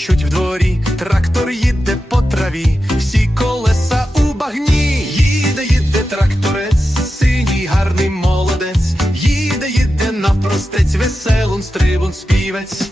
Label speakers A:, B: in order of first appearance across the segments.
A: щебечуть в дворі, трактор їде по траві, всі колеса у багні, їде, їде тракторець, синій гарний молодець, їде, їде навпростець, веселун, стрибун, співець,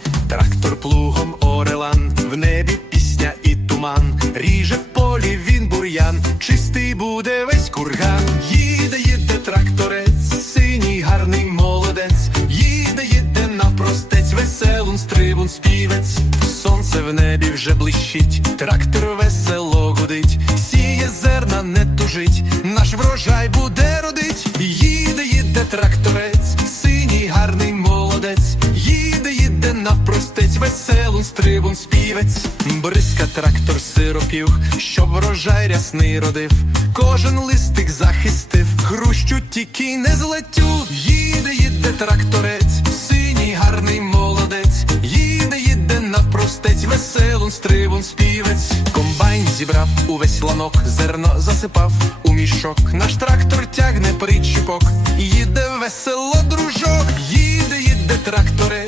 A: трактор сиропів, щоб врожай рясний родив, кожен листик захистив, хрущу тільки не злетю, їде, їде тракторець, синій гарний молодець, їде, їде навпростець, веселун, стрибун, співець, комбайн зібрав увесь ланок, зерно засипав у мішок, наш трактор тягне причіпок, їде весело, дружок, їде, їде тракторець,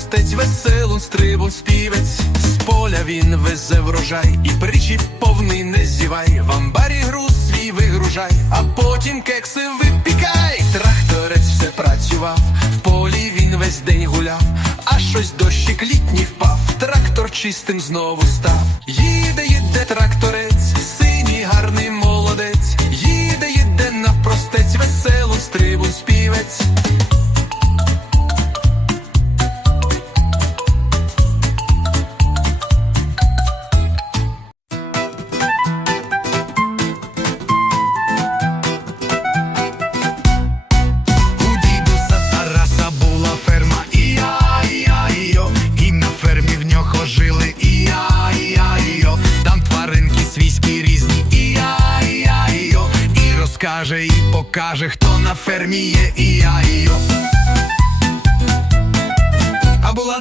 A: навпростець, веселун, стрибун, співець, з поля він везе врожай, і причіп повний не зівай, в амбарі груз свій вигружай, а потім кекси випікай. Тракторець все працював, в полі він весь день гуляв, а щось дощик літній впав, трактор чистим знову став. Їде, їде тракторець, синій гарний молодець, їде, їде навпростець, веселу стрибун співець.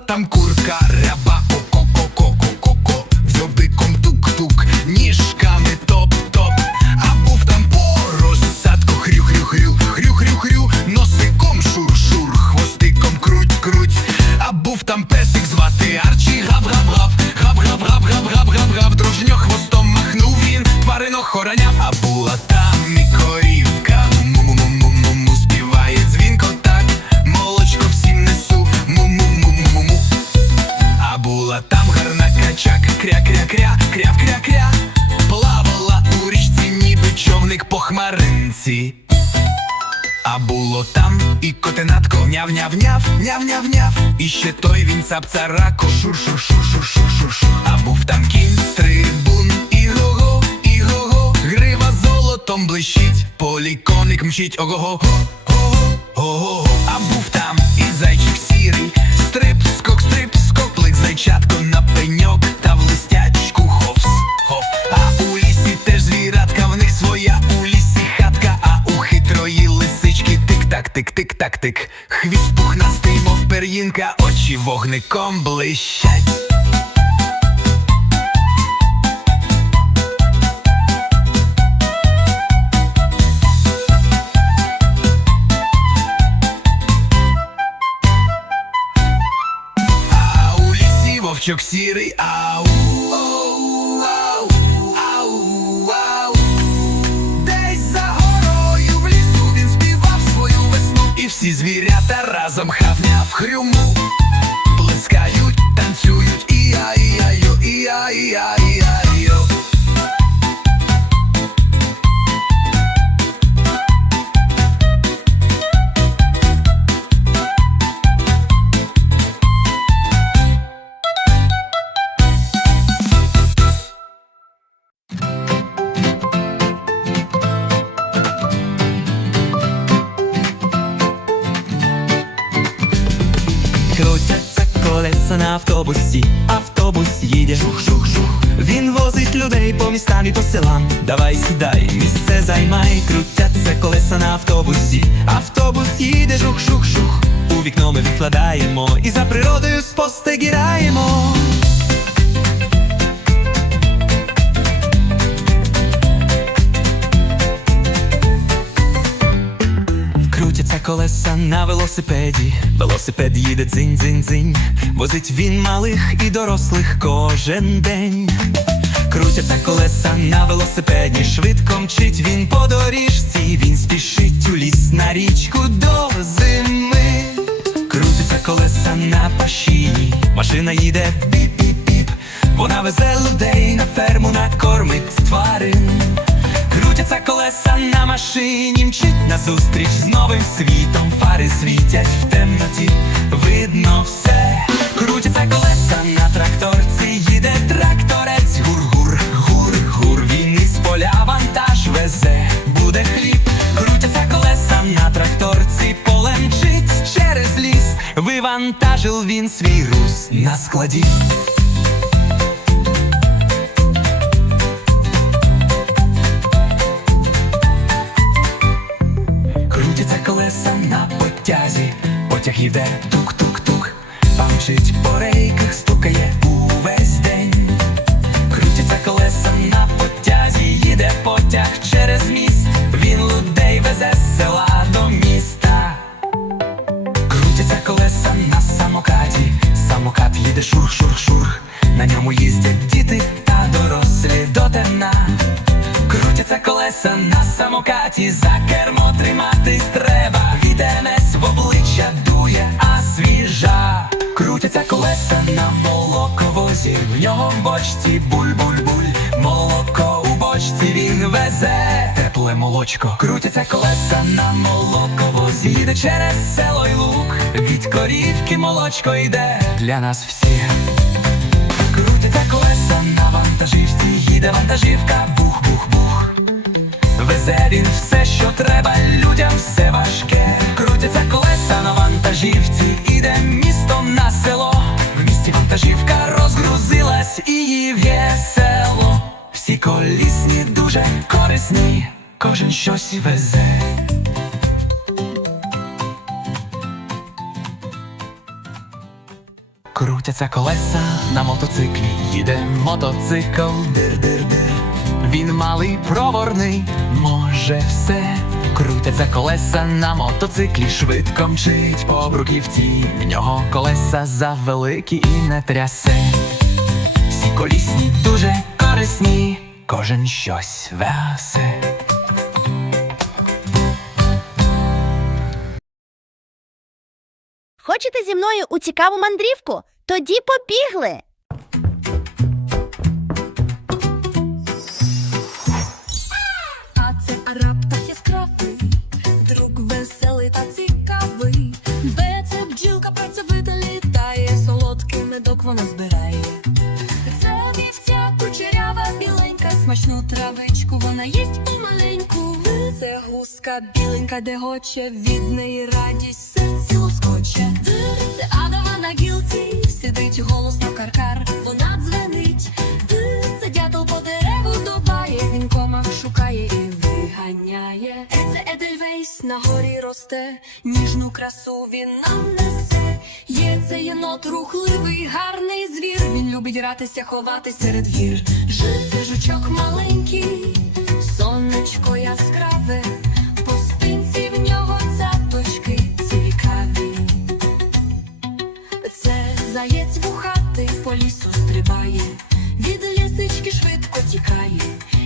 B: Там курка ряба Ко-ко-ко-ко-ко-ко Дзьобиком тук-тук Ніжками топ-топ. А був там поросятко Хрю-хрю-хрю Хрю-хрю-хрю. Носиком шур-шур Хвостиком круть-круть. А був там песик звати Арчі Гав-гав-гав. Гав-гав-гав-гав-гав-гав-гав. Дружньо хвостом махнув він Тваринок хороняв А була няв-няв-няв, няв-няв-няв І ще той він цап-царако, шур-шур-шур-шур-шур-шур А був там кінь, стрибун, і-го-го, і-го-го. Грива золотом блищить, поліконик полі коник мчить, ого-го, ого-го. А був там і зайчик сірий, стрип, скок, стрип, скок Плить зайчатко тик-так, тик-тик-так-тик Хвіст пухнастий, мов пер'їнка, очі вогником блищать. Вовчок сірий, ау, всі звірята разом хавня в хрюму. Плескають, танцюють, і я, і я, і я, і
C: я, і Крутяться автобусі, автобус їде. Жух-жух-жух Він возить людей по містам і по селам. Давай сідай, місце займай, крутяться колеса на автобусі, автобус їде жух-жух-жух У вікно ми викладаємо і за природою спостерігаємо.
A: Колеса на велосипеді. Велосипед їде дзинь дзинь дзинь Возить він малих і дорослих кожен день. Крутяться колеса на велосипеді, швидко мчить він по доріжці, він спішить у ліс на річку до зими. Крутяться колеса на пашіні, машина їде піп-піп-піп Вона везе людей на ферму, накормить тварин. Крутяться колеса на машині, мчить назустріч з новим світом. Фари світять в темноті, видно все. Крутяться колеса на тракторці, їде тракторець, гур-гур, гур-гур. Він із поля вантаж везе, буде хліб. Крутяться колеса на тракторці, поле мчить через ліс. Вивантажив він свій груз на складі. Колеса на потязі, потяг іде тук-тук-тук, памчить по рейках, стукає увесь день. Крутяться колеса на потязі, їде потяг через міст. Він людей везе з села до міста. Крутяться колеса на самокаті, самокат їде шурх-шурх-шурх. На ньому їздять діти колеса на самокаті, за кермо триматись треба. Вітемес в обличчя дує, а свіжа. Крутяться колеса на молоковозі, в нього в бочці буль-буль-буль. Молоко у бочці він везе, тепле молочко. Крутяться колеса на молоковозі, їде через село й лук. Від корівки молочко йде для нас всіх. Крутяться колеса на вантажівці, їде вантажівка, бух-бух-бух. Везе він все, що треба, людям все важке. Крутяться колеса на вантажівці, іде містом на село. В місті вантажівка розгрузилась і їй є село. Всі колісні дуже корисні, кожен щось везе. Крутяться колеса на мотоциклі, їде мотоцикл, дир-дир-дир. Він малий проворний, може все. Крутяться колеса на мотоциклі, швидко мчить по бруківці. В нього колеса завеликі і не трясе. Всі колісні дуже корисні, кожен щось весе.
D: Хочете зі мною у цікаву мандрівку? Тоді побігли.
E: Вона збирає. Це вівця кучерява, біленька, смачну травичку вона їсть помаленьку. Це гуска біленька, де гоче, від неї радість серці лоскоче. Це адова на гілці, сидить голосно каркар, вона дзвенить. Це дятел по дереву добає, він комах шукає і виганяє. Це Едельвейс на горі росте, ніжну красу він нам несе. Це єнот рухливий, гарний звір. Він любить гратися, ховати серед гір. Це жучок маленький, сонечко яскраве, по спинці в нього цяточки цікаві. Це заєць вухатий по лісу стрибає, від лісички швидко тікає,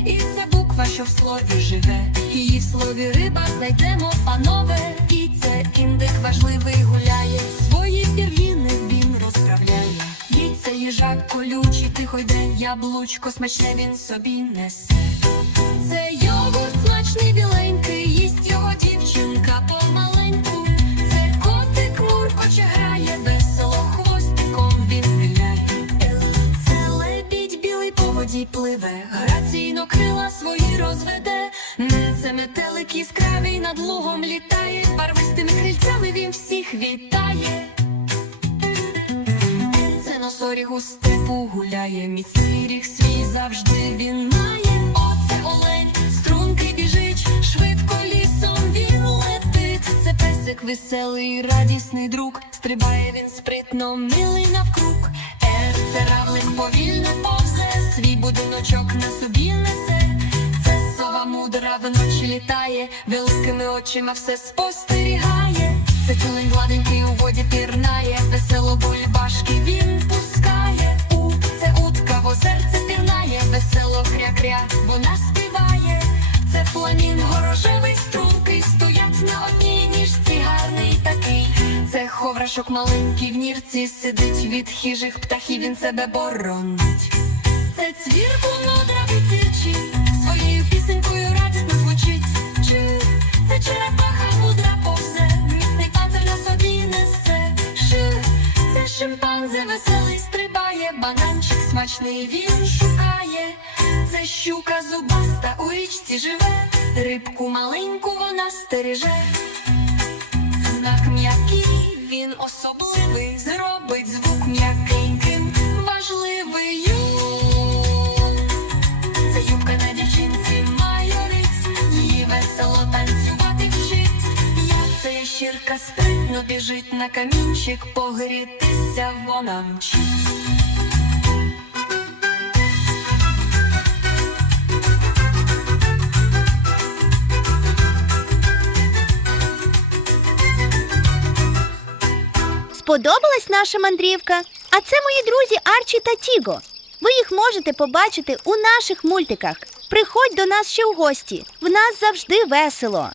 E: і це буква, що в слові живе, її в слові риба знайдемо, панове, і це індик важливий гуляє, свої їжак колючий, тихо йде, яблучко смачне він собі несе. Це йогурт смачний біленький, їсть його дівчинка помаленьку. Це котик муркоче грає, весело хвостиком він виляє. Це лебідь білий по воді пливе, граційно крила свої розведе. Це метелик яскравий над лугом літає, барвистими крильцями він всіх вітає. Це носоріг у степу гуляє, міцний ріг свій завжди він має. Оце олень, стрункий біжить, швидко лісом він летить. Це песик веселий, радісний друг, стрибає він спритно, милий навкруг. Ер, це равлик повільно повзе, свій будиночок на собі несе. Це сова мудра вночі літає, великими очима все спостерігає. Ховрашок маленький в нірці сидить від хижих птахів, він себе боронить. Це цвірку нудра вітірчі, своєю пісенькою радісно звучить. Чи це черепаха мудра повзе, міцний панцир на собі несе. Ши, це шимпанзе веселий стрибає, бананчик смачний він шукає. Це щука зубаста у річці живе, рибку маленьку вона стереже. М'який, він особливий, зробить звук м'якеньким, важливий. Це юбка на дівчинці майорить, її весело танцювати вчить. Це ящірка спритно біжить на камінчик, погрітися вона мчить.
D: Сподобалась наша мандрівка? А це мої друзі Арчі та Тіго. Ви їх можете побачити у наших мультиках. Приходь до нас ще в гості. В нас завжди весело.